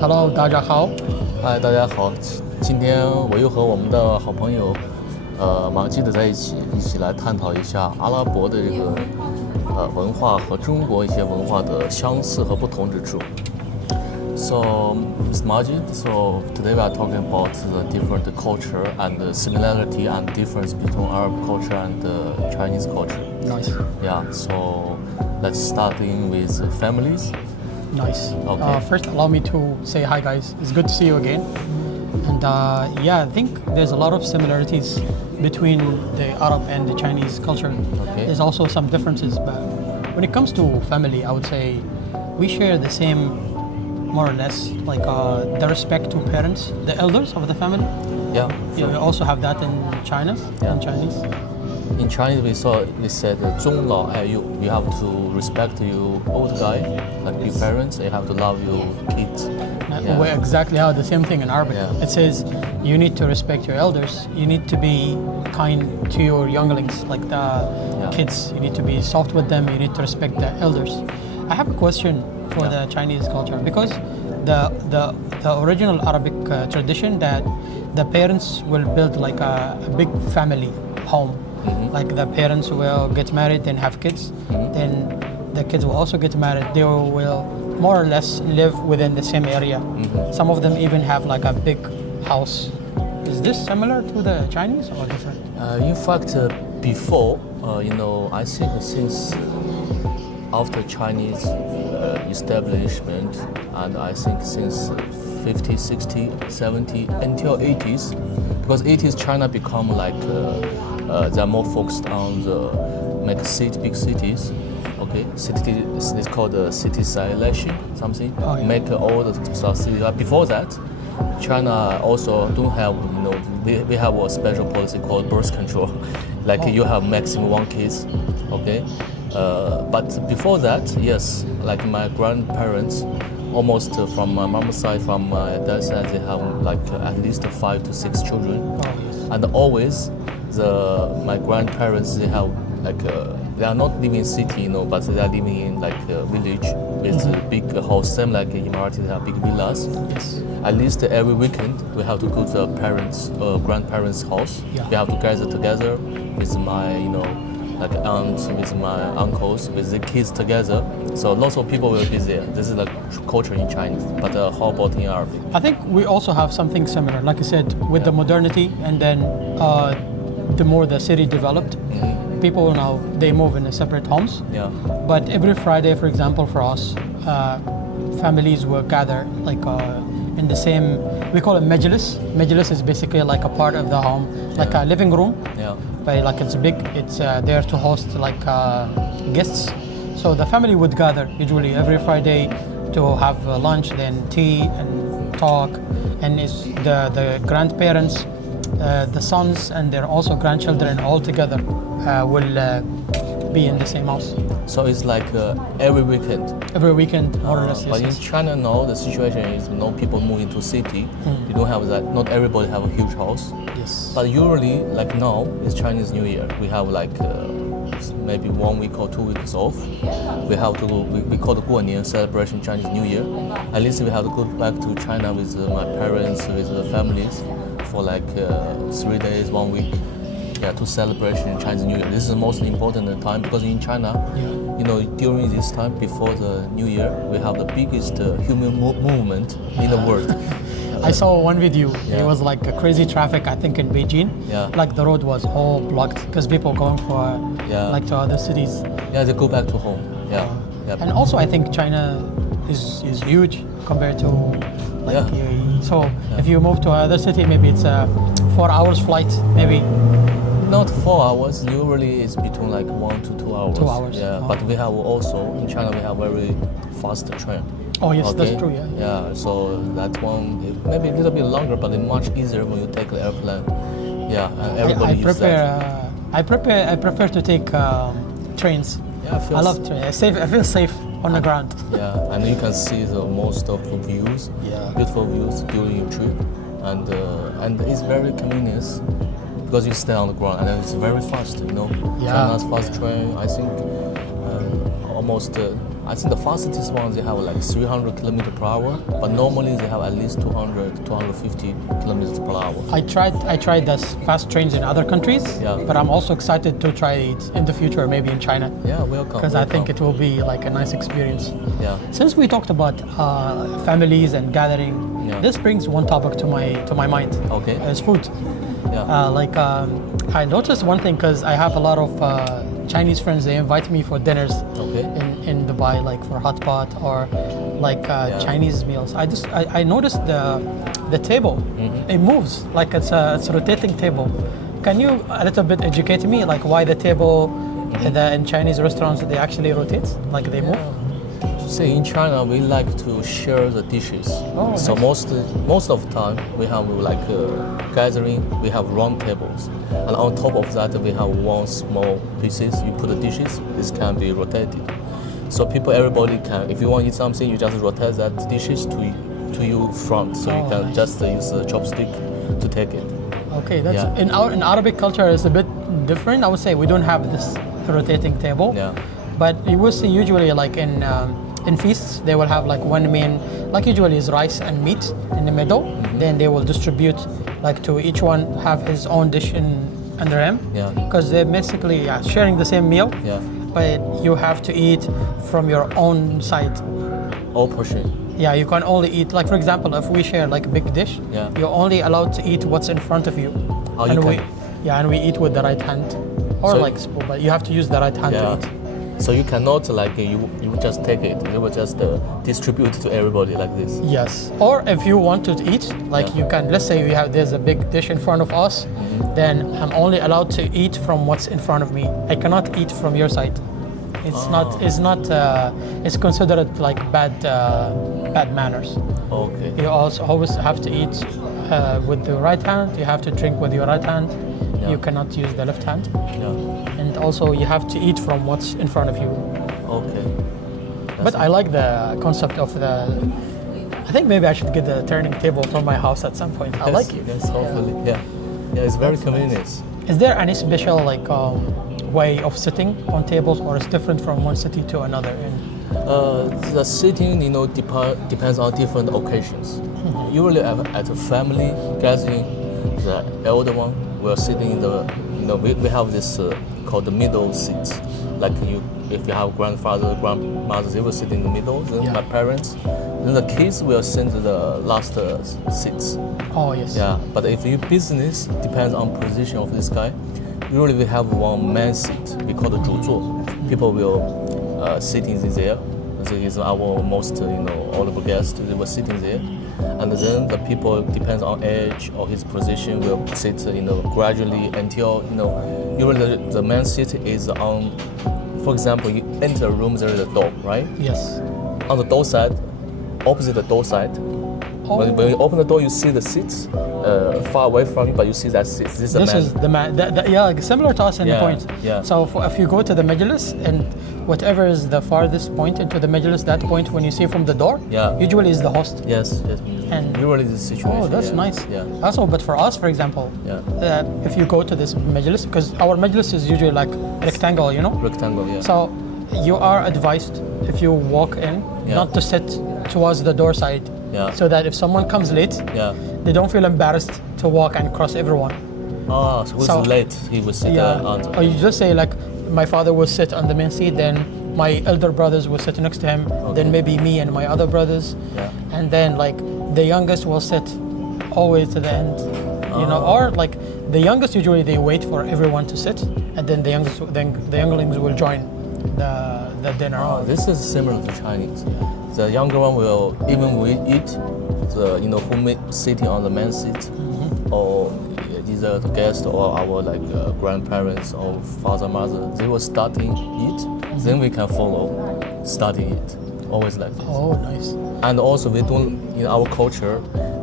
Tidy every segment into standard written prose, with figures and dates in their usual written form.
Hello，大家好。嗨，大家好，今天我又和我们的好朋友，马基德在一起来探讨一下阿拉伯的这个文化和中国一些文化的相似和不同之处。So, Mr. Majid, so today we are talking about the different culture and the similarity and difference between Arab culture and Chinese culture. Nice. Yeah, so let's starting with families. Nice. Okay. First, allow me to say hi, guys. It's good to see you again. And yeah, I think there's a lot of similarities between the Arab and the Chinese culture. Okay. There's also some differences, but when it comes to family, I would say we share the same, more or less, like the respect to parents, the elders of the family. Yeah, You sure. also have that in China, Yeah. in Chinese. In Chinese, we said 尊老爱幼. You have to respect your old guy, like your parents. You have to love your kids. Yeah. We exactly how the same thing in Arabic. Yeah. It says you need to respect your elders. You need to be kind to your younglings, like the kids. You need to be soft with them. You need to respect the elders. I have a question for the Chinese culture because the original Arabic tradition that the parents will build like a big family home. Like the parents will get married and have kids, then the kids will also get married. They will more or less live within the same area. Some of them even have like a big house. Is this similar to the Chinese or different? In fact, before, I think since after Chinese establishment, and I think since 50, 60, 70 until 80s, because 80s China become like they're more focused on the big cities. Okay, city it's called cityization, something. Oh, yeah. Make all the cities. Before that, China also don't have we have a special policy called birth control, like you have maximum one kids. Okay, but before that, yes, like my grandparents, almost from my mom's side, from my dad's side, they have like at least 5 to 6 children, Oh, yes. and always my grandparents they have like they are not living in city, but they are living in like a village with a big house, same like Emirati, they have big villas. Yes. At least every weekend we have to go to the grandparents' house. Yeah. We have to gather together with my like aunts, with my uncles, with the kids together. So lots of people will be there. This is the culture in Chinese. But how about in Arabic? I think we also have something similar, like I said, with the modernity and then the more the city developed, people now they move in separate homes. Yeah. But every Friday, for example, for us, families will gather like in the same. We call it majlis. Majlis is basically like a part of the home, like a living room. Yeah. But like it's big. It's there to host like guests. So the family would gather usually every Friday to have lunch, then tea and talk, and it's the grandparents, the sons, and their also grandchildren all together will be in the same house So it's like every weekend. every weekend, more or less. But in Yes. China now, the situation is people move into city. You don't have that. Not everybody have a huge house. Yes. But usually, like now, it's Chinese New Year. We have like maybe 1 week or 2 weeks off. We have to go. We call the Guonian celebration Chinese New Year. At least we have to go back to China with my parents, with the families, for like 3 days, 1 week. Yeah, to celebration Chinese New Year. This is the most important time because in China, during this time before the New Year, we have the biggest human movement in the world. I saw one video. Yeah. It was like a crazy traffic. I think in Beijing. Yeah. Like the road was all blocked because people going for Yeah. like to other cities. Yeah, they go back to home. Yeah, yeah. And also, I think China is huge compared to like. So if you move to another city, maybe it's a 4 hours flight, maybe. Not 4 hours. Usually it's between like 1 to 2 hours. 2 hours. Yeah, Oh. but we have also in China we have very fast train. Oh yes, that's Okay? true. Yeah. Yeah, so that one maybe a little bit longer, but it's much easier when you take the airplane. Yeah, and everybody I uses that. I prefer to take trains. Yeah, it I feels- love trains. I feel safe on the ground. Yeah, and you can see the most of the views, Yeah. beautiful views during your trip, and it's very convenient because you stay on the ground and it's very fast. Yeah. China's fast train. I think almost I think the fastest ones they have like 300 kilometers per hour, but normally they have at least 200, 250 kilometers per hour. I tried this fast trains in other countries, Yeah. but I'm also excited to try it in the future, maybe in China, Yeah, welcome. because I think it will be like a nice experience. Yeah. Since we talked about families and gathering, Yeah. this brings one topic to my mind. Okay. It's food. Yeah. I noticed one thing because I have a lot of Chinese friends. They invite me for dinners Okay. in Dubai, like for hot pot or like Chinese meals. I noticed the table. Mm-hmm. It moves like it's a rotating table. Can you a little bit educate me like why the table in Chinese restaurants they actually rotate, like they move? See, in China, we like to share the dishes. Oh, So nice. most of the time, we have like gathering. We have round tables, and on top of that, we have one small pieces. You put the dishes. This can be rotated. So everybody can. If you want to eat something, you just rotate that dishes to your front. So you Oh, can nice. just use a chopstick to take it. Okay, that's Yeah. in Arabic culture it's a bit different. I would say we don't have this rotating table. Yeah. But you will see usually like in feasts they will have like one main, like usually is rice and meat in the middle. Mm-hmm. Then they will distribute like to each one have his own dish under him. Yeah. Because they're basically sharing the same meal. Yeah. But you have to eat from your own side. All portion. Yeah, you can only eat, like for example, if we share like a big dish, Yeah. you're only allowed to eat what's in front of you. Oh, you and we, can- and we eat with the right hand, or So- like spoon, but you have to use the right hand Yeah. to eat. So you cannot like you just take it. You will just distribute to everybody like this. Yes. Or if you want to eat, like Yeah. you can, let's say there's a big dish in front of us, then I'm only allowed to eat from what's in front of me. I cannot eat from your side. It's considered like bad manners. Okay. You also always have to eat with the right hand. You have to drink with your right hand. Yeah. You cannot use the left hand. Yeah. And also you have to eat from what's in front of you. Okay. But I like the concept of I think maybe I should get the turning table from my house at some point. I like it. Yes, hopefully. Yeah. Yeah, it's very convenient. Is there any special way of sitting on tables, or it's different from one city to another? The sitting, depends on different occasions. Usually at a family gathering, the elder one will sitting in the, we have this called the middle seats. Like if you have grandfather, grandmother, they will sit in the middle. Then Yeah. my parents, then the kids will sit in the last seats. Oh yes. Yeah, but if you business depends on position of this guy. Usually we have one main seat. We call the 主座. People will sitting there. So he's our most honorable guest. They were sitting there, and then the people depends on age or his position will sit gradually until usually the main seat is on. For example, you enter a room, there is a door, right? Yes. On the door side, opposite the door side. Oh. When you open the door, you see the seats far away from you, but you see that seat. This is a This man. is the man. Yeah, like similar to us in the Yeah, point. yeah. So if you go to the majlis and whatever is the farthest point into the majlis, that point when you see from the door, Yeah. usually is the host. Yes, yes. And- usually the situation. Oh, that's yeah. nice. Yeah. Also, but for us, for example, Yeah. if you go to this majlis, because our majlis is usually like rectangle, Rectangle, yeah. So you are advised if you walk in Yeah. not to sit towards the door side, Yeah. so that if someone comes late, Yeah. they don't feel embarrassed to walk and cross everyone. So who's So- late? He will sit on. Or you just say like, my father will sit on the main seat, then my elder brothers will sit next to him, then maybe me and my other brothers, Yeah. and then like the youngest will sit always to the end, or like the youngest usually they wait for everyone to sit, and then the younglings will join the dinner. Oh, this is similar to Chinese. The younger one will even we eat sitting on the main seat, or either the guest or our grandparents or father mother. They will starting eat, then we can follow starting it. Always like this. Oh, nice. And also we don't in our culture,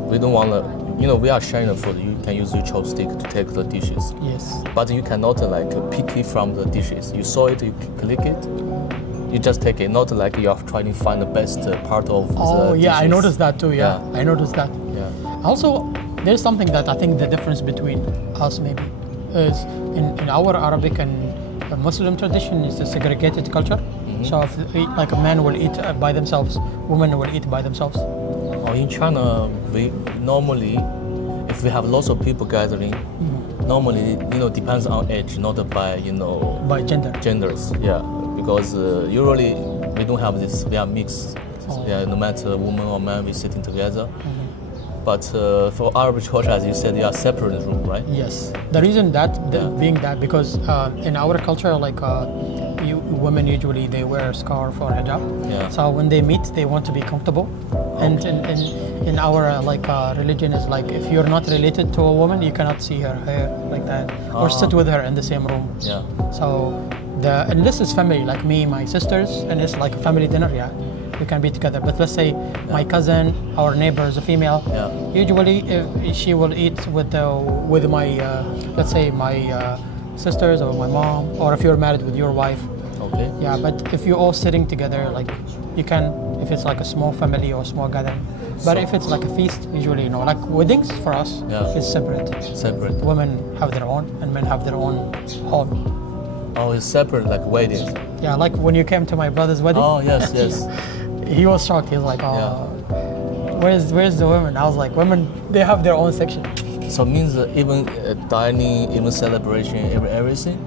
we don't want to. We are sharing the food. You can use your chopstick to take the dishes. Yes. But you cannot pick it from the dishes. You saw it, you click it, you just take it. Not like you are trying to find the best part of Oh the yeah, I dishes. noticed that too. Yeah, Yeah. I noticed that. Yeah. Also, there's something that I think the difference between us maybe is in our Arabic and Muslim tradition is the segregated culture. So if like a man will eat by themselves, women will eat by themselves. Oh, in China, we normally, if we have lots of people gathering, normally, depends on age, not by, By gender. genders. Yeah, because usually we don't have this. We are mixed. Yeah, no matter woman or man, we sitting together. But for Arab culture, as you said, you are separate room, right? Yes. The reason being that because in our culture, like women usually they wear a scarf or hijab. Yeah. So when they meet, they want to be comfortable. And in our religion is like if you're not related to a woman, you cannot see her hair like that or sit with her in the same room. Yeah. So and this is family, like me, my sisters, and it's like a family dinner. Yeah. We can be together. But let's say my cousin, our neighbor is a female. Yeah. Usually, if she will eat with my, let's say my sisters or my mom, or if you're married with your wife. Okay. Yeah. But if you're all sitting together, like you can, if it's like a small family or small gathering. But if it's like a feast, usually, like weddings for us, it's separate. Separate. Women have their own, and men have their own hall. Oh, it's separate, like weddings. Yeah, like when you came to my brother's wedding. Oh, yes, yes. He was shocked. He was like, "Oh, where's the women?" I was like, "Women, they have their own section." So it means even dining, even celebration, everything.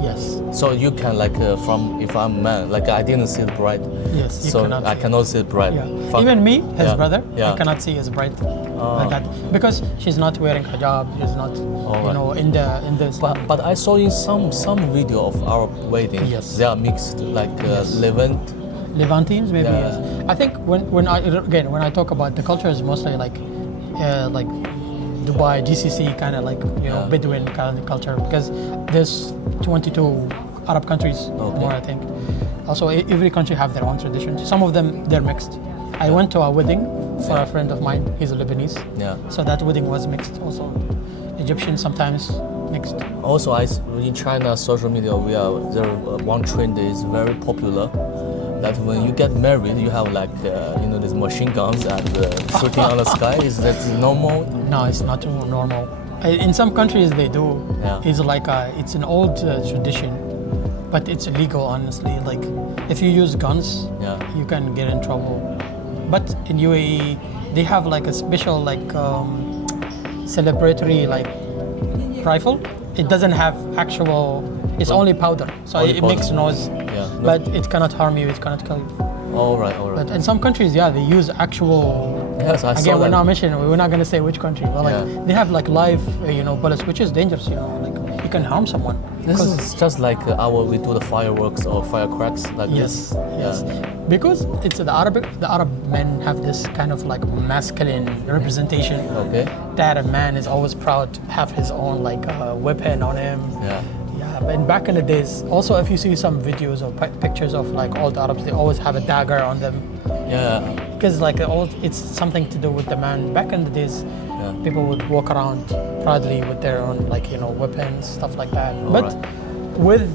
Yes. So you can if I'm a man, like I didn't see the bride. Yes. You So cannot I see cannot see the bride. Yeah. Even me, his Yeah. brother, Yeah. I cannot see his bride like that because she's not wearing hijab. She's not, right. in the. But I saw in some video of our wedding. Yes. They are mixed, like Levantines, maybe. Yeah. Yes. I think when I talk about the culture, is mostly like Dubai, GCC, kind of like Yeah. Bedouin kind of culture because there's 22 Arab countries more, I think. Also, every country have their own traditions. Some of them they're mixed. I went to a wedding for a friend of mine. He's a Lebanese. Yeah. So that wedding was mixed. Also, Egyptian sometimes mixed. Also, in China, social media, one trend is very popular. That when you get married, you have these machine guns and shooting on the sky. Is that normal? No, it's not normal. In some countries they do. Yeah. It's like it's an old tradition, but it's illegal. Honestly, like if you use guns, you can get in trouble. But in UAE, they have like a special celebratory rifle. It doesn't have actual. It's only powder, so Only it powder. makes noise. Yeah. But it cannot harm you. It cannot kill you. All right. But in some countries, they use actual. Yes, I saw Again, we're that. not mentioning. We're not gonna say which country, but they have live, bullets, which is dangerous. Like you can harm someone. This is just like we do the fireworks or firecracks like this. Yes. Because it's the Arab men have this kind of masculine representation. Okay. That a man is always proud to have his own weapon on him. Yeah. Yeah, but back in the days, also if you see some videos or pictures of old Arabs, they always have a dagger on them. Yeah. Because it's something to do with the man. Back in the days, people would walk around proudly with their own weapons, stuff like that. But with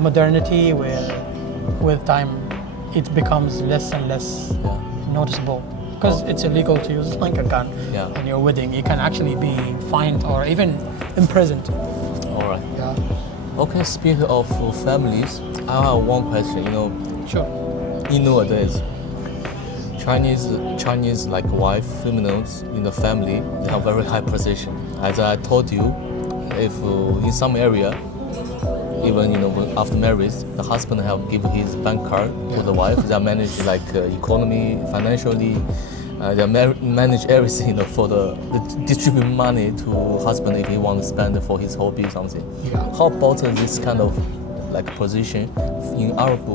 modernity, with time, it becomes less and less noticeable. Because it's illegal to use a gun in your wedding. You can actually be fined or even imprisoned. All right. Yeah. Okay. Speaking of families, I have one question. Sure. Nowadays, Chinese wife, females in the family, they have very high position. As I told you, if in some area, even after marriage, the husband have give his bank card to the wife. They manage economy, financially. They manage everything for the distribute money to husband if he want to spend for his hobby or something. Yeah. How about this kind of position in Arab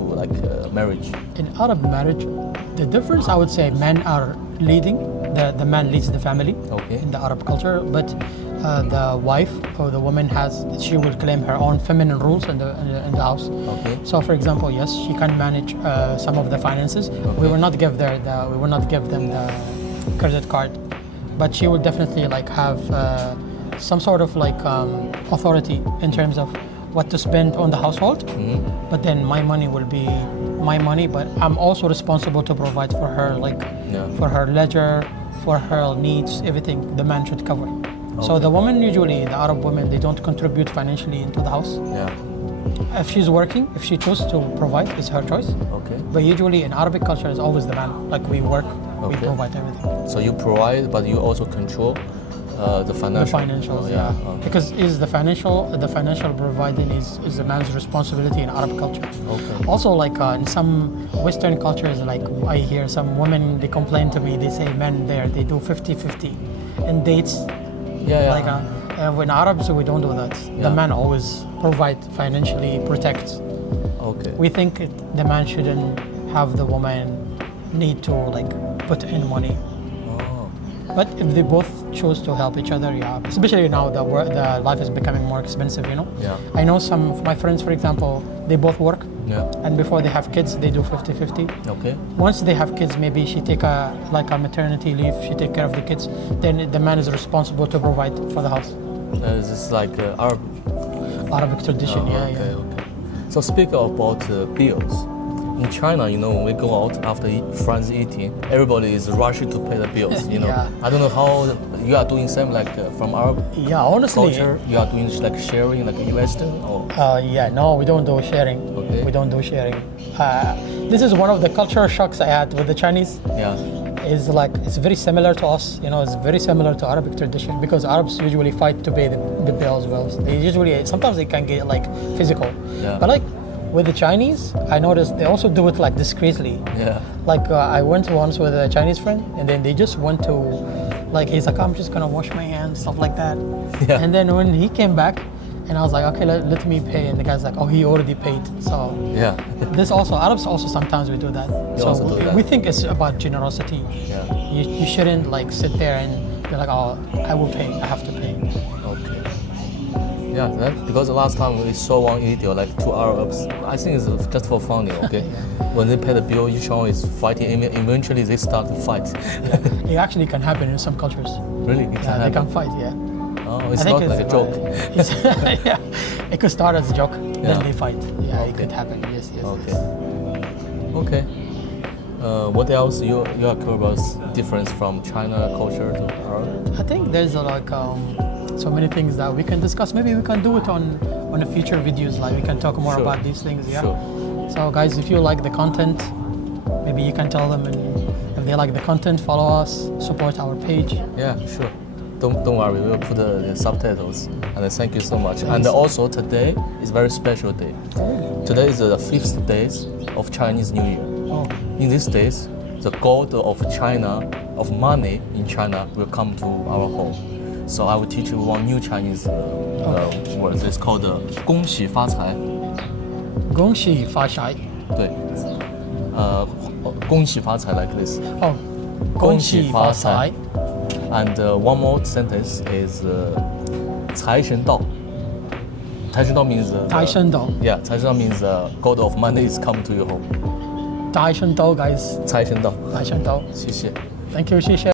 marriage? In Arab marriage, the difference I would say men are leading. The man leads the family in the Arab culture, but the wife or the woman she will claim her own feminine rules in the house. Okay. So, for example, yes, she can manage some of the finances. We will not give them the credit card, but she will definitely have some sort of authority in terms of what to spend on the household. But then my money will be my money, but I'm also responsible to provide for her, for her leisure, for her needs, everything the man should cover. So the woman usually, the Arab women, they don't contribute financially into the house. Yeah. If she's working, if she chooses to provide, it's her choice. Okay. But usually in Arabic culture, it's always the man. Like we work, we Okay. provide everything. So you provide, but you also control the The financial. financials, Oh, yeah. Okay. Because the financial providing is a man's responsibility in Arab culture. Okay. Also, like in some Western cultures, like I hear some women, they complain to me, they say men there, they do 50-50 in dates. Yeah. Like when Arabs, we don't do that. Yeah. The man always provide financially, protect. Okay. We think the man shouldn't have the woman need to like put in money. Oh. But if they both choose to help each other, yeah. Especially now that the life is becoming more expensive, you know. Yeah. I know some of my friends, for example, they both work, Yeah. and before they have kids, they do 50-50. Okay. Once they have kids, maybe she take a maternity leave. She take care of the kids. Then the man is responsible to provide for the house. This is like Arab. Arabic tradition, Oh, yeah, okay, yeah. okay. So speaking about bills, in China, you know, when we go out after friends eating, everybody is rushing to pay the bills. You know, Yeah. I don't know how you are doing same like from Arab Yeah, honestly, culture. You are doing like sharing like Western or yeah, no, we don't do sharing. Okay. We don't do sharing. This is one of the cultural shocks I had with the Chinese. yeah, Is like it's very similar to us, you know, it's very similar to Arabic tradition because Arabs usually fight to pay the bills well. They usually sometimes they can get like physical. Yeah. But like with the Chinese, I noticed they also do it like discreetly. yeah, Like I went once with a Chinese friend and then they just went to like he's like I'm just gonna wash my hands, stuff like that. Yeah. And then when he came back and I was like, okay, let me pay, and the guy's like, oh, he already paid. So yeah, this also Arabs also sometimes we do that. You So also do that. we think it's about generosity. yeah. You shouldn't like sit there and be like, oh, I will pay, I have to pay. Okay. Yeah, that, because the last time we saw one video like two Arabs, I think it's just for funny. Okay. When they pay the bill, each one is fighting. Eventually, they start to fight. It actually can happen in some cultures. Really, it Yeah, can they happen. can fight. Yeah. Oh, it's I think not like a joke. yeah, it could start as a joke, Yeah. then they fight. Yeah, Okay. it could happen. Yes, yes. Okay. Okay. What else you are curious about difference from China culture to Arab? I think there's like so many things that we can discuss. Maybe we can do it on a future videos. Like we can talk more Sure. about these things. Yeah. Sure. So guys, if you like the content, maybe you can tell them, and if they like the content, follow us, support our page. Yeah, sure. Don't worry, we will put the subtitles. And thank you so much. And Thanks. also today is very special day. Today is the 5th days of Chinese New Year. Oh, In these days, the gold of China, of money in China, will come to our home. So I will teach you one new Chinese word. It's called 恭喜发财. 恭喜发财. 对，恭喜发财 like this. Oh, 恭喜发财. And one more sentence is 财神到. 财神到 means 财神到. Yeah, 财神到 means gold of money is coming to your home. 财神到 guys. 财神到，财神到. 谢谢。 Thank you, 谢谢.